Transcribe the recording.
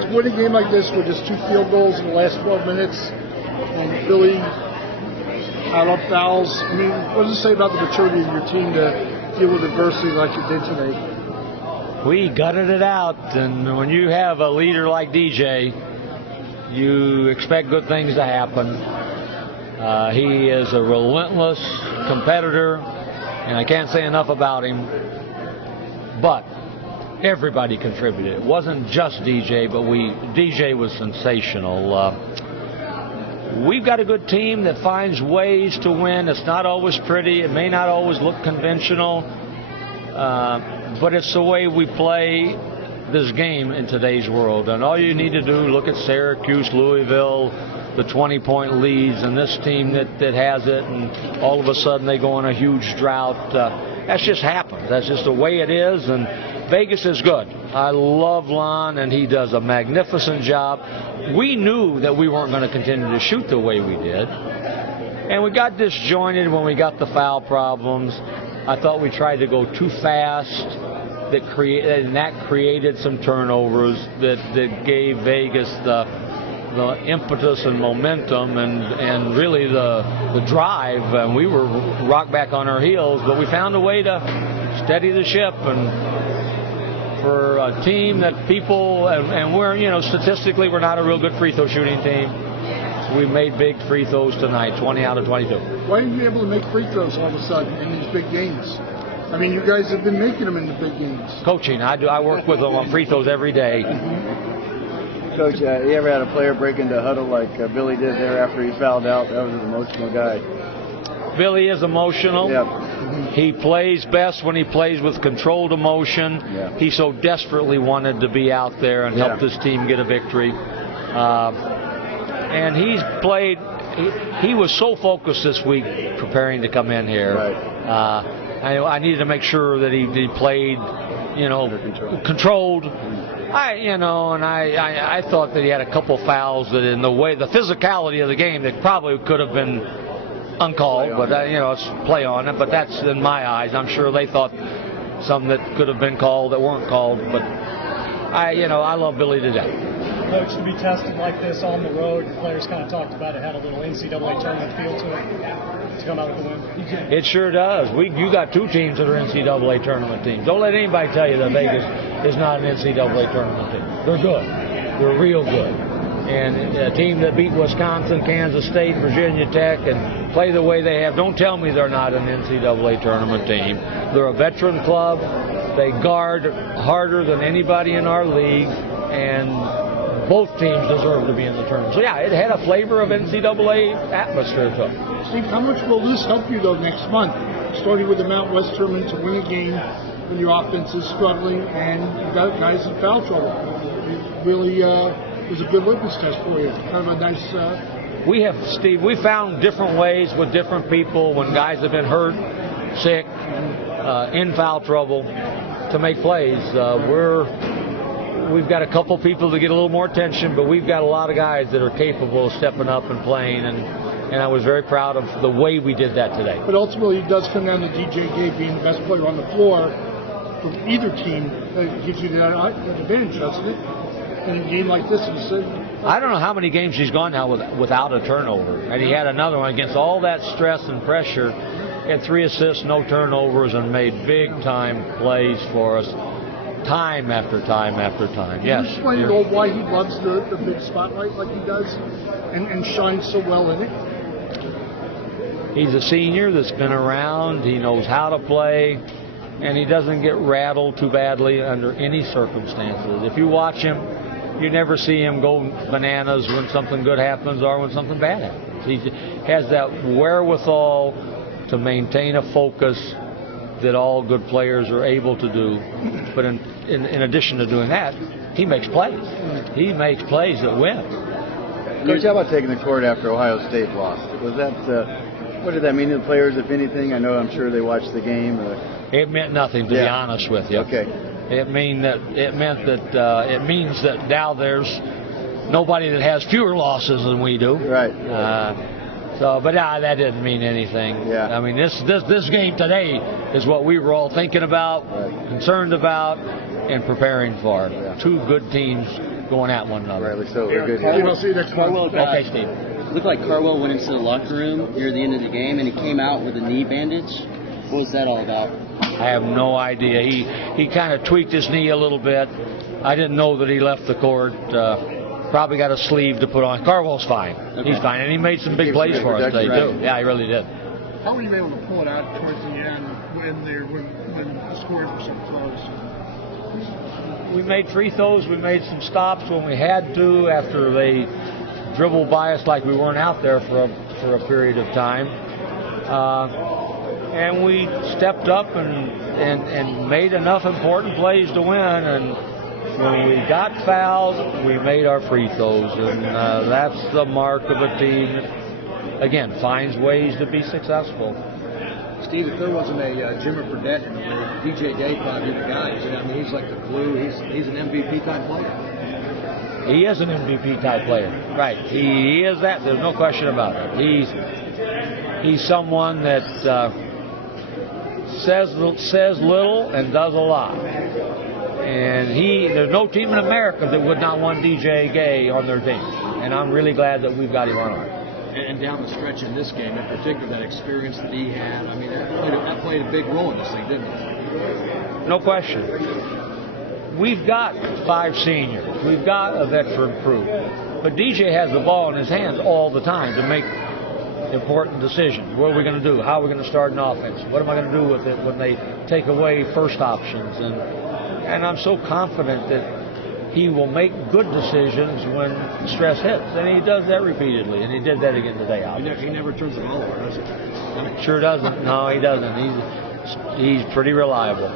To win a game like this with just 2 field goals in the last 12 minutes and Billy out up fouls, I mean, what does it say about the maturity of your team to deal with adversity like you did today? We gutted it out, and when you have a leader like DJ, you expect good things to happen. He is a relentless competitor, and I can't say enough about him, but everybody contributed. It wasn't just DJ, but DJ was sensational. We've got a good team that finds ways to win. It's not always pretty. It may not always look conventional, but it's the way we play this game in today's world. And all you need to do, look at Syracuse, Louisville, the 20-point leads, and this team that has it, and all of a sudden they go on a huge drought. That's just happens. That's just the way it is, and Vegas is good. I love Lon, and he does a magnificent job. We knew that we weren't going to continue to shoot the way we did, and we got disjointed when we got the foul problems. I thought we tried to go too fast. That created some turnovers that gave Vegas the impetus and momentum and really the drive. And we were rocked back on our heels, but we found a way to steady the ship. And for a team that people, and we're, statistically we're not a real good free throw shooting team. We made big free throws tonight, 20 out of 22. Why are you able to make free throws all of a sudden in these big games? I mean, you guys have been making them in the big games. Coaching. I work with them on free throws every day. Coach, you ever had a player break into a huddle like Billy did there after he fouled out? That was an emotional guy. Billy is emotional. Yep. He plays best when he plays with controlled emotion. Yeah. He so desperately wanted to be out there and help this team get a victory. And he's played. He was so focused this week preparing to come in here. Right. I needed to make sure that he played, controlled. I thought that he had a couple fouls that, in the way, the physicality of the game, that probably could have been uncalled, but it's play on it. But that's in my eyes. I'm sure they thought some that could have been called that weren't called. But I love Billy to death. Coach, to be tested like this on the road, the players kind of talked about it, had a little NCAA tournament feel to it, to come out with a win. It sure does. You got 2 teams that are NCAA tournament teams. Don't let anybody tell you that Vegas is not an NCAA tournament team. They're good. They're real good. And a team that beat Wisconsin, Kansas State, Virginia Tech, and play the way they have, don't tell me they're not an NCAA tournament team. They're a veteran club. They guard harder than anybody in our league, and both teams deserve to be in the tournament. So, it had a flavor of NCAA atmosphere to it. Steve, how much will this help you, though, next month? Starting with the Mount West tournament to win a game when your offense is struggling and you've got guys in foul trouble. It really was a good litmus test for you. Kind of a nice... Steve, we found different ways with different people when guys have been hurt, sick, in foul trouble, to make plays. We've got a couple people to get a little more attention, but we've got a lot of guys that are capable of stepping up and playing, and I was very proud of the way we did that today. But ultimately, it does come down to DJ Gay being the best player on the floor for either team. That gives you that advantage, doesn't it? In a game like this, I don't know how many games he's gone now without a turnover, and he had another one against all that stress and pressure. He had 3 assists, no turnovers, and made big-time plays for us. Time after time after time. Yes. Can you explain at all why he loves the big spotlight like he does and shines so well in it? He's a senior that's been around. He knows how to play, and he doesn't get rattled too badly under any circumstances. If you watch him, you never see him go bananas when something good happens or when something bad happens. He has that wherewithal to maintain a focus that all good players are able to do. But in addition to doing that, he makes plays. He makes plays that win. Coach, how about taking the court after Ohio State lost? Was that what did that mean to the players, if anything? I know, I'm sure they watched the game. It meant nothing, to be honest with you. Okay. It means that now there's nobody that has fewer losses than we do. Right. But that didn't mean anything. Yeah. I mean, this game today is what we were all thinking about, concerned about, and preparing for. Yeah. 2 good teams going at one another. Rightly so. They're good. Steve, I'll see you next month. Okay, Steve. It looked like Carwell went into the locker room near the end of the game, and he came out with a knee bandage. What was that all about? I have no idea. He kind of tweaked his knee a little bit. I didn't know that he left the court. Probably got a sleeve to put on. Carwell's fine. Okay. He's fine, and he made some big plays for us today too. Yeah, he really did. How were you able to pull it out towards the end when the scores were so close? We made free throws. We made some stops when we had to after they dribbled by us like we weren't out there for a period of time. And we stepped up and made enough important plays to win. And when we got fouled, we made our free throws. And that's the mark of a team that, again, finds ways to be successful. Steve, if there wasn't a Jimmer Fredette in the league, DJ Day probably be the guy. I mean, he's like the glue. He's an MVP type player. He is an MVP type player. Right. He is that. There's no question about it. He's someone that says little and does a lot. And there's no team in America that would not want DJ Gay on their team. And I'm really glad that we've got him on ours. And down the stretch in this game, in particular, that experience that he had, I mean, that played a big role in this thing, didn't it? No question. We've got 5 seniors. We've got a veteran crew. But DJ has the ball in his hands all the time to make important decisions. What are we going to do? How are we going to start an offense? What am I going to do with it when they take away first options? And I'm so confident that he will make good decisions when stress hits. And he does that repeatedly. And he did that again today. He never turns the ball over, does he? Sure doesn't. No, he doesn't. He's pretty reliable.